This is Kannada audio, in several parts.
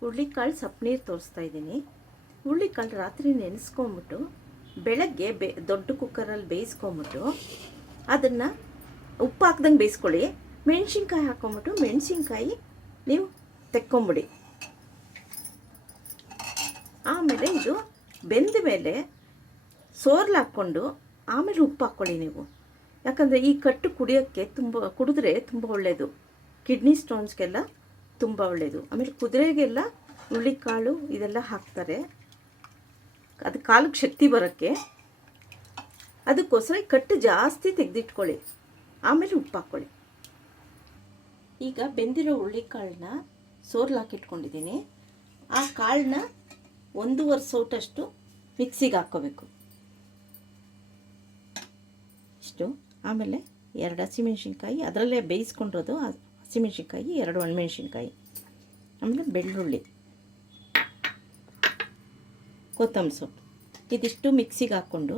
ಹುರುಳಿಕಾಳು ಸಪ್ಪೆ ನೀರು ತೋರಿಸ್ತಾ ಇದ್ದೀನಿ. ಹುರುಳಿಕಾಳು ರಾತ್ರಿ ನೆನೆಸ್ಕೊಂಬಿಟ್ಟು ಬೆಳಗ್ಗೆ ದೊಡ್ಡ ಕುಕ್ಕರಲ್ಲಿ ಬೇಯಿಸ್ಕೊಂಬಿಟ್ಟು ಅದನ್ನು ಉಪ್ಪು ಹಾಕ್ದಂಗೆ ಬೇಯಿಸ್ಕೊಳ್ಳಿ. ಮೆಣಸಿನ್ಕಾಯಿ ಹಾಕ್ಕೊಂಬಿಟ್ಟು ಮೆಣಸಿನ್ಕಾಯಿ ನೀವು ತೆಕ್ಕೊಂಬಿಡಿ. ಆಮೇಲೆ ಇದು ಬೆಂದ ಮೇಲೆ ಸೋರ್ಲು ಹಾಕ್ಕೊಂಡು ಆಮೇಲೆ ಉಪ್ಪು ಹಾಕ್ಕೊಳ್ಳಿ ನೀವು. ಯಾಕಂದರೆ ಈ ಕಟ್ಟು ಕುಡಿಯೋಕ್ಕೆ ಕುಡಿದ್ರೆ ತುಂಬ ಒಳ್ಳೆಯದು. ಕಿಡ್ನಿ ಸ್ಟೋನ್ಸ್ಗೆಲ್ಲ ತುಂಬ ಒಳ್ಳೆಯದು. ಆಮೇಲೆ ಕುದುರೆಗೆಲ್ಲ ಹುರುಳಿಕಾಳು ಇದೆಲ್ಲ ಹಾಕ್ತಾರೆ, ಅದು ಕಾಲಕ್ಕೆ ಶಕ್ತಿ ಬರೋಕ್ಕೆ. ಅದಕ್ಕೋಸ್ಕರ ಕಟ್ಟು ಜಾಸ್ತಿ ತೆಗೆದಿಟ್ಕೊಳ್ಳಿ, ಆಮೇಲೆ ಉಪ್ಪು ಹಾಕ್ಕೊಳ್ಳಿ. ಈಗ ಬೆಂದಿರೋ ಹುರುಳಿಕಾಳನ್ನ ಸೋರ್ಲು ಹಾಕಿಟ್ಕೊಂಡಿದ್ದೀನಿ. ಆ ಕಾಳನ್ನ 1.5 ಸೌಟಷ್ಟು ಮಿಕ್ಸಿಗೆ ಹಾಕ್ಕೋಬೇಕು ಇಷ್ಟು. ಆಮೇಲೆ 2 ಹಸಿಮೆಣ್ಸಿನ್ಕಾಯಿ, ಅದರಲ್ಲೇ ಬೇಯಿಸ್ಕೊಂಡಿರೋದು ಹಸಿಮೆಣ್ಸಿನ್ಕಾಯಿ, 2 ಒಣಮೆಣ್ಸಿನ್ಕಾಯಿ, ಆಮೇಲೆ ಬೆಳ್ಳುಳ್ಳಿ, ಕೊತ್ತಂಬರಿ ಸೊಪ್ಪು, ಇದಿಷ್ಟು ಮಿಕ್ಸಿಗೆ ಹಾಕ್ಕೊಂಡು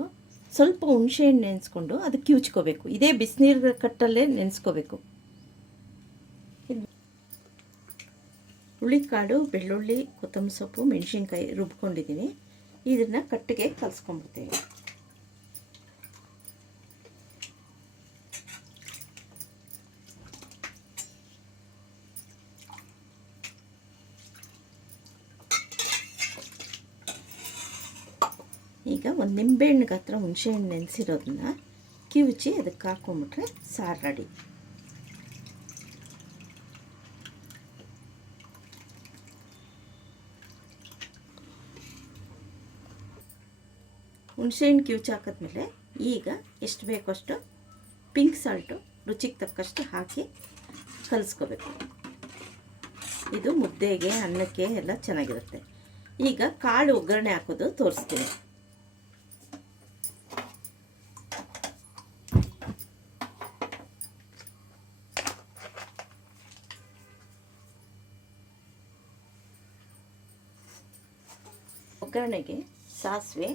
ಸ್ವಲ್ಪ ಹುಣಸೆಹಣ್ಣು ನೆನೆಸ್ಕೊಂಡು ಅದಕ್ಕೆ ಕಿವುಚ್ಕೋಬೇಕು. ಇದೇ ಬಿಸಿನೀರು ಕಟ್ಟಲ್ಲೇ ನೆನೆಸ್ಕೋಬೇಕು. ಹುರುಳಿಕಾಳು, ಬೆಳ್ಳುಳ್ಳಿ, ಕೊತ್ತಂಬರಿ ಸೊಪ್ಪು, ಮೆಣಸಿನ್ಕಾಯಿ ರುಬ್ಕೊಂಡಿದ್ದೀನಿ. ಇದನ್ನು ಕಟ್ಟಿಗೆ ಕಲಿಸ್ಕೊಂಡ್ಬಿಡ್ತೀವಿ. ಈಗ ಒಂದು ನಿಂಬೆಹಣ್ಣು ಗಾತ್ರ ಹುಣಸೆಹಣ್ಣು ನೆನೆಸಿರೋದನ್ನ ಕಿವುಚಿ ಅದಕ್ಕೆ ಹಾಕ್ಕೊಂಬಿಟ್ರೆ ಸಾರು ರೆಡಿ. ಹುಣಸೆಹಣ್ಣು ಕಿವುಚಿ ಹಾಕಿದ್ಮೇಲೆ ಈಗ ಎಷ್ಟು ಬೇಕೋ ಅಷ್ಟು ಪಿಂಕ್ ಸಾಲ್ಟು ರುಚಿಗೆ ತಕ್ಕಷ್ಟು ಹಾಕಿ ಕಲಿಸ್ಕೋಬೇಕು. ಇದು ಮುದ್ದೆಗೆ, ಅನ್ನಕ್ಕೆ ಎಲ್ಲ ಚೆನ್ನಾಗಿರುತ್ತೆ. ಈಗ ಕಾಳು ಒಗ್ಗರಣೆ ಹಾಕೋದು ತೋರಿಸ್ತೀನಿ. ಒಗ್ಗರಣೆಗೆ ಸಾಸಿವೆ,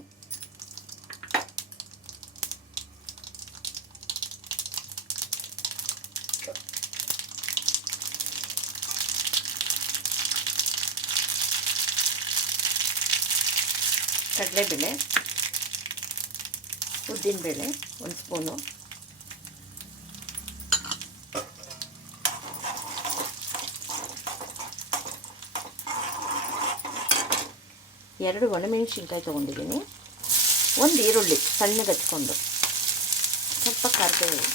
ಕಡಲೆಬೇಳೆ, ಉದ್ದಿನಬೇಳೆ 1 ಸ್ಪೂನು, ಎರಡು ಒಣಮೆಣಸಿನ್ಕಾಯಿ ತೊಗೊಂಡಿದ್ದೀನಿ, 1 ಈರುಳ್ಳಿ ಸಣ್ಣಗೆ ಹಚ್ಕೊಂಡು, ಸ್ವಲ್ಪ ಕರಿಬೇವು,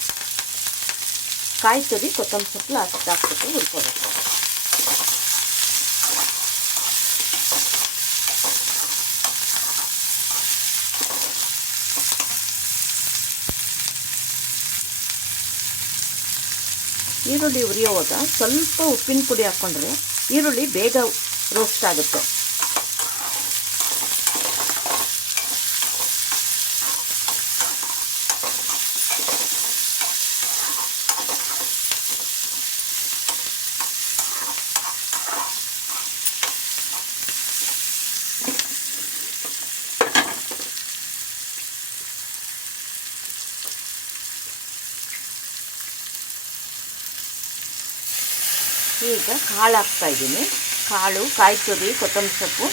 ಕಾಯಿ ತುರಿ, ಕೊತ್ತಂಬರಿ ಸೊಪ್ಪು ಅಷ್ಟು ಹಾಕ್ಬಿಟ್ಟು ಹುರ್ಕೋಬೇಕು. ಈರುಳ್ಳಿ ಉರಿಯೋವಾಗ ಸ್ವಲ್ಪ ಉಪ್ಪಿನ ಪುಡಿ ಹಾಕ್ಕೊಂಡ್ರೆ ಈರುಳ್ಳಿ ಬೇಗ ರೋಸ್ಟ್ ಆಗುತ್ತೆ. ಈಗ ಕಾಳು ಹಾಕ್ತಾಯಿದ್ದೀನಿ. ಕಾಳು, ಕಾಯಿ ತುರಿ, ಕೊತ್ತಂಬರಿ ಸೊಪ್ಪು,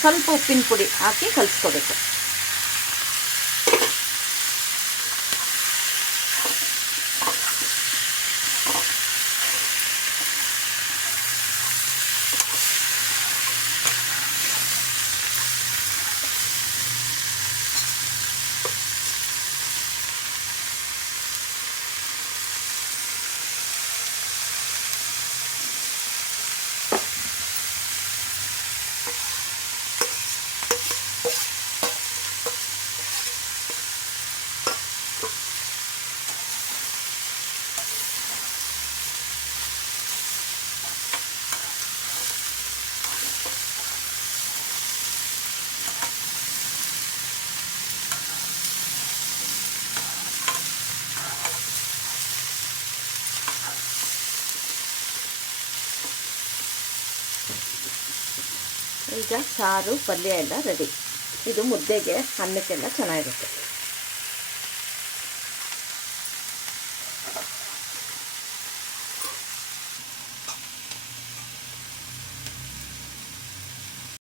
ಸ್ವಲ್ಪ ಉಪ್ಪಿನ ಪುಡಿ ಹಾಕಿ ಕಲಿಸ್ಕೋಬೇಕು. ಈಗ ಸಾರು, ಪಲ್ಯ ಎಲ್ಲ ರೆಡಿ. ಇದು ಮುದ್ದೆಗೆ, ಅನ್ನಕ್ಕೆಲ್ಲ ಚೆನ್ನಾಗಿರುತ್ತೆ.